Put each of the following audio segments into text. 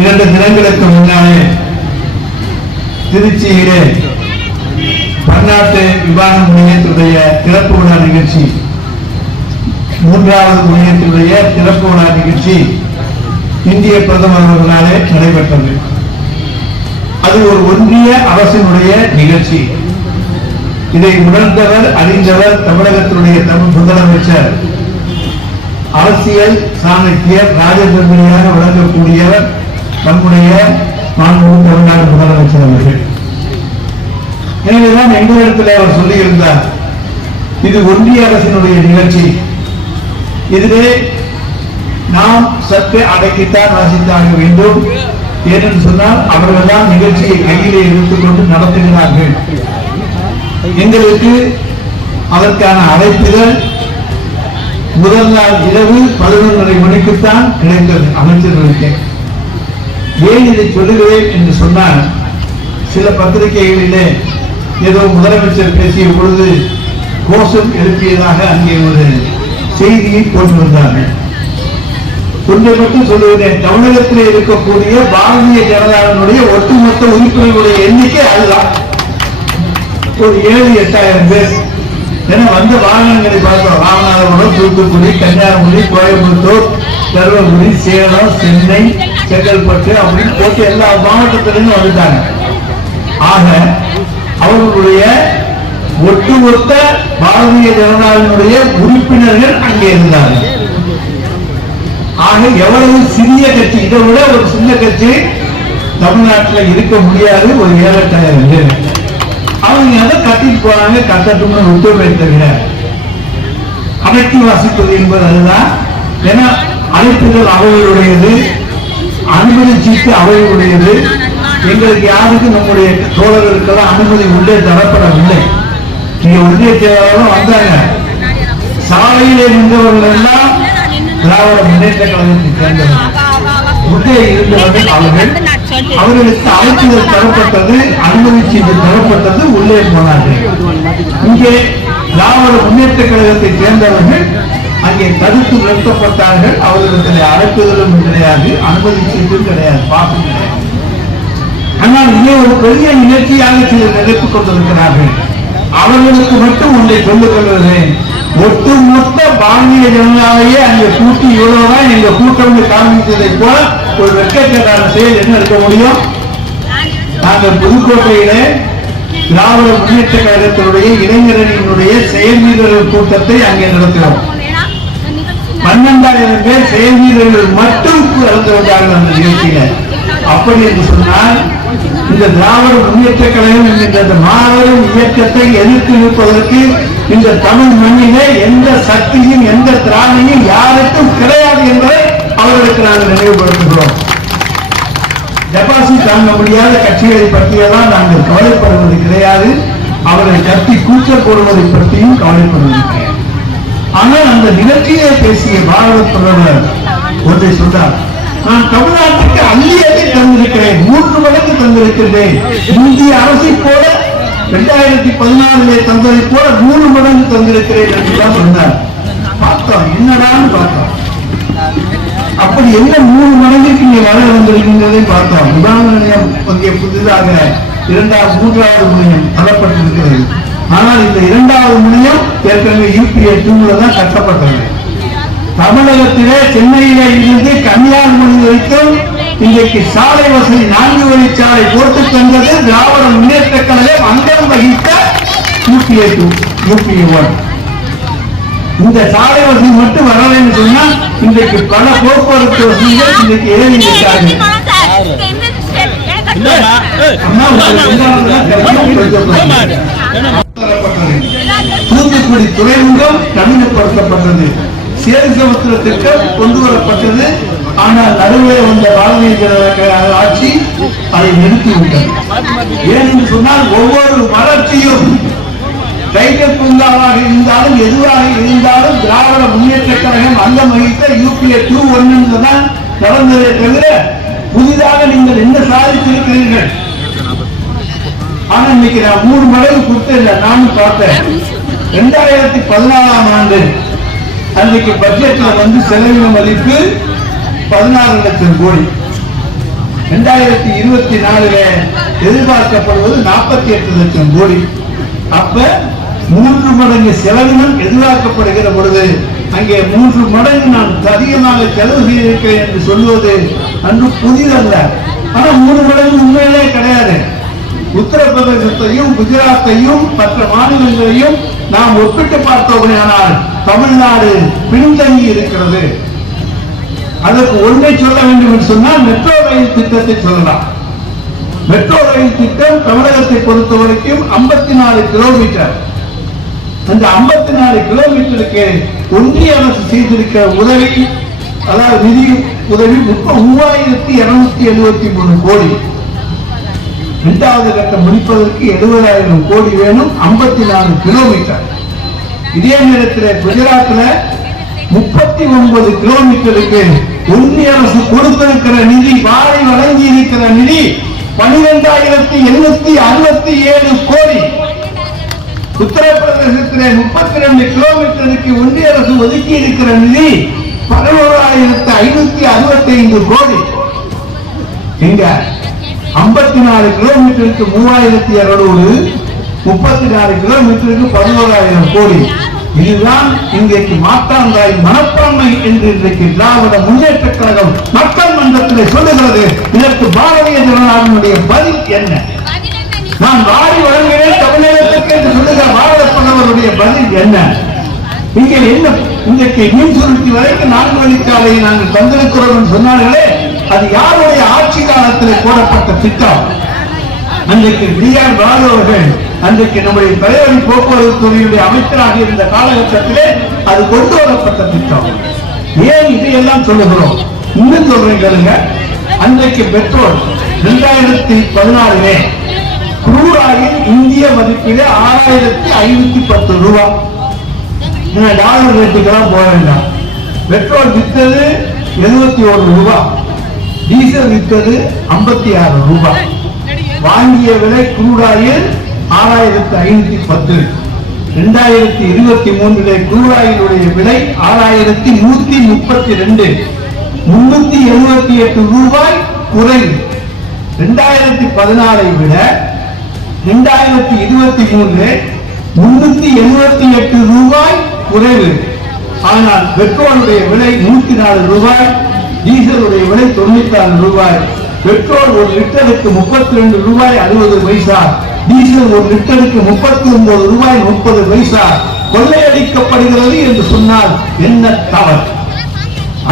இரண்டு தினங்களுக்கு முன்னாலே திருச்சியிலே பன்னாட்டு விமான முனையத்துடைய திறப்பு விழா நிகழ்ச்சி மூன்றாவது முனையத்துடைய திறப்பு விழா நிகழ்ச்சி இந்திய பிரதமர் அவர்களாலே நடைபெற்றது. அது ஒரு ஒன்றிய அரசினுடைய நிகழ்ச்சி. இதை உணர்ந்தவர் அறிந்தவர் தமிழகத்தினுடைய தமிழ் முதலமைச்சர் அரசியல் சாணக்கியர் ராஜதந்திரியாக விளங்கக்கூடியவர் நம்முடைய மாண்புமிகு தமிழ்நாடு முதலமைச்சர் அவர்கள். எனவேதான் எங்களிடத்தில் அவர் சொல்லியிருந்தார் இது ஒன்றிய அரசினுடைய நிகழ்ச்சி. இதிலே நாம் சற்று அடக்கித்தான் வாசித்தாக வேண்டும். ஏனென்று சொன்னால் அவர்கள் தான் நிகழ்ச்சியை கையிலே எடுத்துக்கொண்டு நடத்துகிறார்கள். எங்களுக்கு அதற்கான அழைப்புகள் முதல் நாள் இரவு பதினொன்றரை மணிக்குத்தான் கிடைத்தது அமைச்சர்களுக்கு. ஏன் இதை சொல்லுகிறேன் என்று சொன்னால் சில பத்திரிகைகளிலே ஏதோ முதலமைச்சர் பேசிய பொழுது கோஷம் எழுப்பியதாக அங்கே ஒரு செய்தியை போட்டு வந்தார்கள் ஒன்றை மட்டும் சொல்லுகிறேன் தமிழகத்தில் இருக்கக்கூடிய பாரதிய ஜனதாவினுடைய ஒட்டுமொத்த உறுப்பினர்களுடைய எண்ணிக்கை அதுதான். ஒரு ஏழு எட்டாயிரம் பேர். ஏன்னா வந்த வாகனங்களை பார்த்தோம். ராமநாதபுரம் தூத்துக்குடி கன்னியாகுமரி கோயம்புத்தூர் தருமபுரி சேலம் சென்னை செங்கல்பட்டு அப்படின்னு போட்டு எல்லா மாவட்டத்திலிருந்து வந்துட்டாங்க. ஆக அவர்களுடைய ஒட்டுமொத்த பாரதிய ஜனதாவினுடைய உறுப்பினர்கள் அங்கே இருந்தார்கள் ஆக எவ்வளவு சிறிய கட்சி இதை விட ஒரு சின்ன கட்சி தமிழ்நாட்டில் இருக்க முடியாது ஒரு ஏழட்டாயிரம் பேர். அவங்க அதை கட்டிட்டு போறாங்க கட்டட்டும்னு விட்டுவே தவிர அமைத்து வாசிப்பது என்பது அதுதான். ஏன்னா அழைப்புகள் அவைகளுடையது அனுமதி சீட்டு அவைகளுடையது எங்களுக்கு யாருக்கு நம்முடைய தோழர்களுக்கெல்லாம் அனுமதி உள்ளே தரப்படவில்லை. நீங்க ஒன்றிய செயலாளரும் வந்தாங்க. சாலையிலே நின்றவர்கள் எல்லாம் திராவிட முன்னேற்ற கழகத்தை சேர்ந்தவர்கள். உள்ளே இருந்தவர்கள் அவர்கள். அவர்களுக்கு அழைப்புகள் தரப்பட்டது அனுமதி சீட்டு தரப்பட்டது உள்ளே போனார்கள். இங்கே திராவிட முன்னேற்ற கழகத்தை சேர்ந்தவர்கள் அங்கே தடுத்து நிறுத்தப்பட்டார்கள். அவர்களிடத்தில் அழைப்புதலும் கிடையாது அனுமதி சீட்டும் கிடையாது பாசம் கிடையாது. ஆனால் இங்கே ஒரு பெரிய நிகழ்ச்சியாக சிலர் நினைத்துக் கொண்டிருக்கிறார்கள். அவர்களுக்கு மட்டும் ஒன்றை சொல்லிக் கொள்கிறேன். ஒட்டுமொத்த பாரதிய ஜனதாவையே அங்கே கூட்டி இவ்வளவுதான் எங்க கூட்டம் காண்பித்ததை போல ஒரு வெட்கக்கேடான செயல் என்ன இருக்க முடியும்? நாங்கள் புதுக்கோட்டையிலே திராவிட முன்னேற்ற கழகத்தினுடைய இளைஞரணியினுடைய செயல் வீரர்கள் கூட்டத்தை அங்கே நடத்துகிறோம். பன்னெண்டாயிரம் பேர் செய்தியாளர்கள் மட்டும் கலந்து வந்தார்கள் அந்த நிகழ்ச்சியில. அப்படி என்று சொன்னால் இந்த திராவிட முன்னேற்ற கழகம் என்கின்ற இந்த மாபெரும் இயக்கத்தை எதிர்த்து நிற்பதற்கு இந்த தமிழ் மண்ணிலே எந்த சக்தியும் எந்த திராணியும் யாருக்கும் கிடையாது என்பதை அவர்களுக்கு நாங்கள் நினைவுபடுத்துகிறோம். டெபாசிட் தாங்க முடியாத கட்சிகளை பற்றியெல்லாம் நாங்கள் கவலைப்படுவது கிடையாது. அவரை கட்டி கூச்சல் போடுவதை பற்றியும் கவலைப்படுவது கிடையாது. ஆனால் அந்த நிகழ்ச்சியை பேசிய பாரத பிரதமர் ஒன்றை சொன்னார் நான் தமிழ்நாட்டுக்கு அள்ளியதை தந்திருக்கிறேன் மூன்று மடங்கு தந்திருக்கிறேன் இந்திய அரசை போல இரண்டாயிரத்தி பதினாறிலே தந்ததை போல மூணு மடங்கு தந்திருக்கிறேன் என்று தான் சொன்னார். பார்த்தோம் என்னடான்னு பார்த்தோம். அப்படி என்ன மூணு மடங்குக்கு இங்கே வர வந்திருக்கின்றதை பார்த்தோம். விமான நிலையம் அங்கே புதிதாக இரண்டாவது மூன்றாவது முனையம் தரப்பட்டிருக்கிறது ஆனால் இந்த இரண்டாவது முனையம் ஏற்கனவே யூபிஏ டூல தான் கட்டப்பட்டது. தமிழகத்திலே சென்னையிலே இருந்து கன்னியாகுமரி வரைக்கும் இன்றைக்கு சாலை வசதி நான்கு வழிச்சாலை போட்டு தந்தது திராவிட முன்னேற்ற கழகம் அங்கம் வகித்த யூபிஏ டூ யூபிஏ ஒன் இந்த சாலை வசதி மட்டும் வரலைன்னு சொன்னா இன்றைக்கு பல போக்குவரத்து வசதிகள் இன்றைக்கு ஏறி விட்டார்கள் அம்மா. தூத்துக்குடி துறைமுகம் நவீனப்படுத்தப்பட்டது சேரிசமுத்திர திட்டம் கொண்டு வரப்பட்டது ஆனால் நடுவே வந்த பாரதிய ஜனதா ஆட்சி அதை நிறுத்திவிட்டது. ஏனென்று சொன்னால் ஒவ்வொரு வளர்ச்சியும் டைகர் பூங்காவாக இருந்தாலும் எதுவாக இருந்தாலும் திராவிட முன்னேற்ற கழகம் அங்கம் வகித்த யூபிஏ டூ ஒன்னு தான் நடந்ததே தவிர புதிதாக நீங்கள் என்ன சாதித்திருக்கிறீர்கள்? ஆனா இன்னைக்கு நான் மூணு மடங்கு கொடுத்தேன் நானும் பார்த்தேன். ரெண்டாயிரத்தி பதினாலாம் ஆண்டு அன்னைக்கு பட்ஜெட்ல வந்து செலவின மதிப்பு பதினாறு லட்சம் கோடி. இரண்டாயிரத்தி இருபத்தி நாலுல எதிர்பார்க்கப்படுவது நாற்பத்தி எட்டு லட்சம் கோடி. அப்ப மூன்று மடங்கு செலவினம் எதிர்பார்க்கப்படுகிற பொழுது அங்கே மூன்று மடங்கு நான் அதிகமாக செலவு செய்திருக்கிறேன் என்று சொல்வது அன்று புதிதல்ல. ஆனா மூணு மடங்கு உண்மையிலே கிடையாது. உத்தரப்பிரதேசத்தையும் குஜராத்தையும் மற்ற மாநிலங்களையும் நாம் ஒப்பிட்டு பார்த்தோமையானால் தமிழ்நாடு பின்தங்கி இருக்கிறது. அதற்கு ஒன்றை சொல்ல வேண்டும் என்று சொன்னால் மெட்ரோ ரயில் திட்டத்தை சொல்லலாம். மெட்ரோ ரயில் திட்டம் தமிழகத்தை பொறுத்த வரைக்கும் ஐம்பத்தி நாலு கிலோமீட்டர். அந்த ஐம்பத்தி நாலு கிலோமீட்டருக்கு ஒன்றிய அரசு செய்திருக்கிற உதவி அதாவது நிதி உதவி முப்ப மூவாயிரத்தி இருநூத்தி எழுபத்தி மூணு கோடி. இரண்டாவது கட்டம் முடிப்பதற்கு எழுபதாயிரம் கோடி வேணும் ஐம்பத்தி நாலு கிலோமீட்டர் இதே நேரத்தில் குஜராத்தில் முப்பத்தி ஒன்பது கிலோமீட்டருக்கு ஒன்றிய அரசு கொடுத்திருக்கிற நிதி வாரி வழங்கி இருக்கிற நிதி பனிரெண்டாயிரத்தி எண்ணூத்தி அறுபத்தி ஏழு கோடி. உத்தரப்பிரதேசத்தில் முப்பத்தி ரெண்டு கிலோமீட்டருக்கு ஒன்றிய அரசு ஒதுக்கி இருக்கிற நிதி பதினோராயிரத்தி ஐநூத்தி அறுபத்தி ஐந்து கோடி. எங்க ஐம்பத்தி நாலு கிலோமீட்டருக்கு மூவாயிரத்தி இருநூறு முப்பத்தி நாலு கிலோமீட்டருக்கு பதினோராயிரம் கோடி. இதுதான் இன்றைக்கு மாத்தாந்தாய் மனப்பான்மை என்று இன்றைக்கு திராவிட முன்னேற்ற கழகம் மக்கள் மன்றத்தில் சொல்லுகிறது. இதற்கு பாரதிய ஜனநாயகனுடைய பதில் என்ன? நான் வாரி வழங்குகிறேன் தமிழகத்திற்கு என்று சொல்லுகிற பாரத பிரதமருடைய பதில் என்ன? இங்கே என்ன? இன்றைக்கு மின் சுருட்டி வரைக்கும் நான்கு வழிச்சாலையை நாங்கள் தந்திருக்கிறோம் சொன்னார்களே. அது யாருடைய ஆட்சி காலத்தில் போடப்பட்ட திட்டம்? அன்றைக்கு டி ஆர் பாலு அவர்கள் அன்றைக்கு நம்முடைய தலைவரி போக்குவரத்து துறையுடைய அமைச்சராக இருந்த காலகட்டத்திலே அது கொண்டு வரப்பட்ட திட்டம். ஏன் இதையெல்லாம் சொல்லுகிறோம்? இன்னும் சொல்றேன் கேளுங்க. அன்றைக்கு பெட்ரோல் இரண்டாயிரத்தி பதினாலுமே குரூட் இந்திய மதிப்பிலே ஆறாயிரத்தி ஐநூத்தி பத்து ரூபாய் டாலர் ரேட்டுக்கெல்லாம் போக வேண்டாம். பெட்ரோல் வித்தது எழுபத்தி ஒரு ரூபாய் டீசல் வித்தது ஐம்பத்தி ஆறு ரூபாய். வாங்கிய விலை குரூடாயில் ஆறாயிரத்தி ஐநூத்தி பத்து. இரண்டாயிரத்தி இருபத்தி மூன்றிலே குரூடாயிலுடைய விலை ஆறாயிரத்தி நூத்தி முப்பத்தி ரெண்டு. முன்னூத்தி எழுபத்தி எட்டு ரூபாய் குறைவு. இரண்டாயிரத்தி பதினாலை விட இரண்டாயிரத்தி இருபத்தி மூன்று முன்னூத்தி எழுபத்தி எட்டு ரூபாய் குறைவு. ஆனால் பெட்ரோலுடைய விலை நூத்தி நாலு ரூபாய் டீசலுடைய விலை தொண்ணூத்தி ஆறு ரூபாய். பெட்ரோல் ஒரு லிட்டருக்கு முப்பத்தி ரெண்டு ரூபாய் அறுபது பைசா. டீசல் ஒரு லிட்டருக்கு முப்பத்தி ஒன்பது ரூபாய் முப்பது பைசா. கொள்ளையடிக்கப்படுகிறது என்று சொன்னால் என்ன தவறு?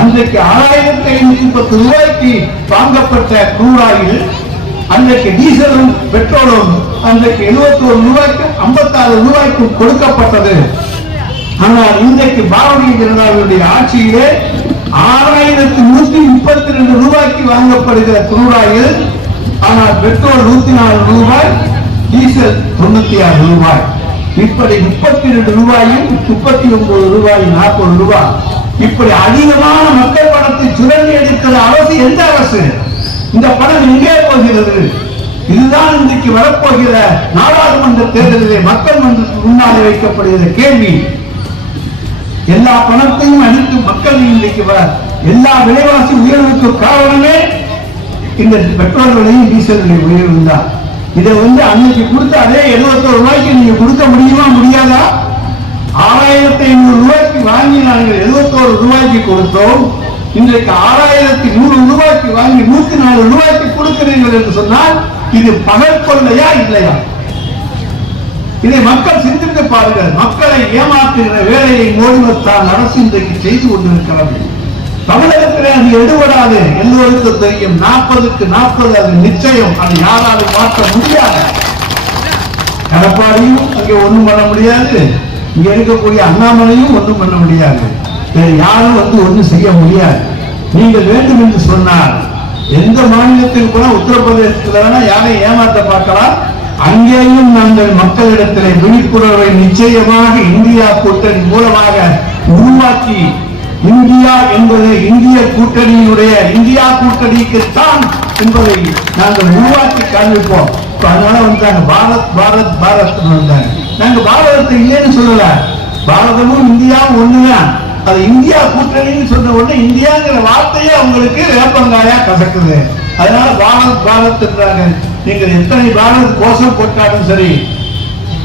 அன்றைக்கு ஆறாயிரத்தி ஐநூத்தி பத்து ரூபாய்க்கு வாங்கப்பட்ட குரூடாயில் அன்றைக்கு டீசலும் பெட்ரோலும் அன்றைக்கு எழுபத்தி ஒரு ரூபாய்க்கு ஐம்பத்தாறு ரூபாய்க்கு கொடுக்கப்பட்டது. ஆனால் இன்றைக்கு பாரதிய ஜனதாவுடைய ஆட்சியிலே ஆறாயிரத்தி நூத்தி முப்பத்தி ரெண்டு ரூபாய்க்கு வாங்கப்படுகிற குரூடாயில் ஆனால் பெட்ரோல் நூத்தி நாலு ரூபாய் டீசல் தொண்ணூத்தி ஆறு ரூபாய். இப்படி முப்பத்தி ரெண்டு ரூபாயும் முப்பத்தி ஒன்பது ரூபாய் நாற்பது ரூபாய். இப்படி அதிகமான மக்கள் பணத்தை சுரண்டி எடுக்கிற அரசு எந்த அரசு? இந்த பணம் எங்கே போகிறது? இதுதான் இன்றைக்கு வரப்போகிற நாடாளுமன்ற தேர்தலிலே மக்கள் மன்றத்துக்கு முன்னாலே வைக்கப்படுகிற கேள்வி. எல்லா பணத்தையும் அளித்து எல்லா விலைவாசி உயர்வுக்கு காரணமே இந்த பெட்ரோல் விலையும் டீசல் விலை உயர்வு தான். இதை வந்து அன்னைக்கு கொடுத்த அதே 71 ரூபாய்க்கு நீங்க கொடுக்க முடியுமா முடியாதா? ஆறாயிரத்தி ஐநூறு ரூபாய்க்கு வாங்கி நாங்கள் 71 ரூபாய்க்கு கொடுத்தோம். இன்றைக்கு ஆறாயிரத்தி நூறு ரூபாய்க்கு வாங்கி நூத்தி நாலு ரூபாய்க்கு கொடுக்கிறீர்கள் என்று சொன்னால் இது பகல் கொள்ளையா இல்லையா? இதை மக்கள் சிந்தித்து பாருங்கள். மக்களை ஏமாற்றுகிற வேலையை மோடிவத்தான் அரசு இன்றைக்கு செய்து கொண்டிருக்கிறது. தமிழகத்திலே அது எடுபடாது. எல்லோருக்கும் தெரியும். நாற்பதுக்கு நாற்பது அது நிச்சயம். அது யாராலும் மாற்ற முடியாது. எடப்பாடியும் அங்கே ஒண்ணும் பண்ண முடியாது. இங்க இருக்கக்கூடிய அண்ணாமலையும் ஒன்றும் பண்ண முடியாது. வேறு யாரும் வந்து ஒண்ணும் செய்ய முடியாது. நீங்கள் வேண்டும் என்று சொன்னால் எந்த மாநிலத்தில் கூட உத்தரப்பிரதேசத்தில் வேணா யாரையும் ஏமாற்ற பார்க்கலாம். அங்கேயும் நாங்கள் மக்களிடத்திலே விழிப்புணர்வை நிச்சயமாக இந்தியா கூட்டணி மூலமாக உருவாக்கி இந்தியா என்பது இந்திய கூட்டணியினுடைய இந்தியா கூட்டணிக்குத்தான் என்பதை நாங்கள் உருவாக்கி காண்பிப்போம். அதனால வந்தாங்க பாரத் பாரத் பாரத் வந்தாங்க. நாங்க பாரதத்தை இல்லைன்னு சொல்லல. பாரதமும் இந்தியாவும் ஒண்ணுதான். அது இந்தியா கூட்டணின்னு சொன்ன உடனே இந்தியாங்கிற வார்த்தையே அவங்களுக்கு வேப்பங்காயா கசக்குது. அதனால பாரத் பாரத் என்றாங்க. நீங்கள் எத்தனை பாரத கோஷம் போட்டாலும் சரி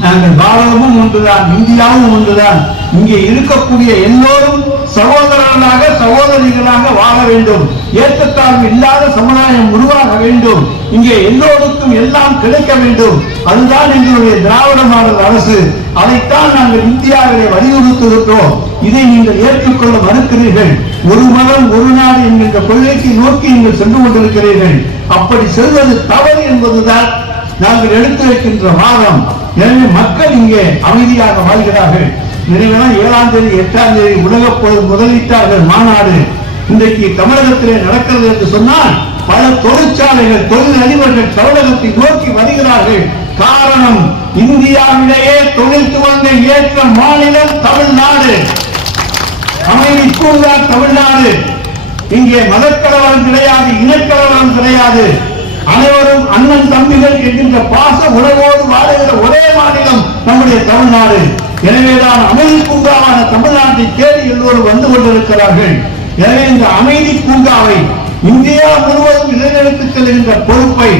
நாங்கள் பாரதமும் ஒன்றுதான் இந்தியாவும் ஒன்றுதான். இங்கே இருக்கக்கூடிய எல்லோரும் சகோதரர்களாக சகோதரிகளாக வாழ வேண்டும். ஏற்றத்தாழ்வு இல்லாத சமுதாயம் உருவாக வேண்டும். இங்கே எல்லோருக்கும் எல்லாம் கிடைக்க வேண்டும். அதுதான் எங்களுடைய திராவிட மாடல் அரசு. அதைத்தான் நாங்கள் இந்தியாவிலே வலியுறுத்துகின்றோம். இதை நீங்கள் ஏற்றுக்கொள்ள மறுக்கிறீர்கள். ஒரு மதம் ஒரு நாடு என்கின்ற கொள்கைக்கு நோக்கி நீங்கள் சென்று கொண்டிருக்கிறீர்கள். அப்படி செல்வது தவறு என்பதுதான் நாங்கள் எடுத்து வைக்கின்ற வாதம். எனவே மக்கள் இங்கே அமைதியாக வாழ்கிறார்கள். நினைவுனா ஏழாம் தேதி எட்டாம் தேதி உலக பொது முதலீட்டாளர்கள் மாநாடு இன்றைக்கு தமிழகத்திலே நடக்கிறது என்று சொன்னால் பல தொழிற்சாலைகள் தொழில் அதிபர்கள் தமிழகத்தை நோக்கி வருகிறார்கள். காரணம் இந்தியாவிலேயே தொழில் துவங்க ஏற்ற மாநிலம் தமிழ்நாடு. அமைதி பூங்கா தமிழ்நாடு. இங்கே மதக்கலவரம் கிடையாது இனக்கலவரம் கிடையாது. அனைவரும் அண்ணன் தம்பிகள் என்கின்ற பாச உணவோடு வாழுகிற ஒரே மாநிலம் நம்முடைய தமிழ்நாடு. எனவேதான் அமைதி பூங்காவான தமிழ்நாட்டை தேடி எல்லோரும் வந்து கொண்டிருக்கிறார்கள். எனவே இந்த அமைதி பூங்காவை இந்தியா முழுவதும் இளைஞருக்கு செல்கின்ற பொறுப்பை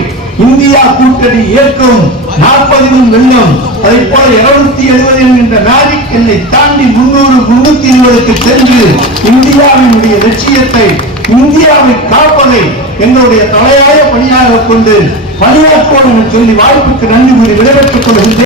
இந்தியா கூட்டணி இயக்கம் நாற்பதிலும் வெள்ளம். அதை போல இருநூத்தி எழுபது என்கின்ற மேஜிக் எண்ணை தாண்டி முன்னூறு முன்னூத்தி இருபதுக்கு சென்று இந்தியாவினுடைய லட்சியத்தை இந்தியாவை காப்பதை எங்களுடைய தலையாய பணியாக கொண்டு பணியாற்றுவோம் என்று சொல்லி வாய்ப்புக்கு நன்றி கூறி விடைபெற்றுக் கொள்கின்றேன்.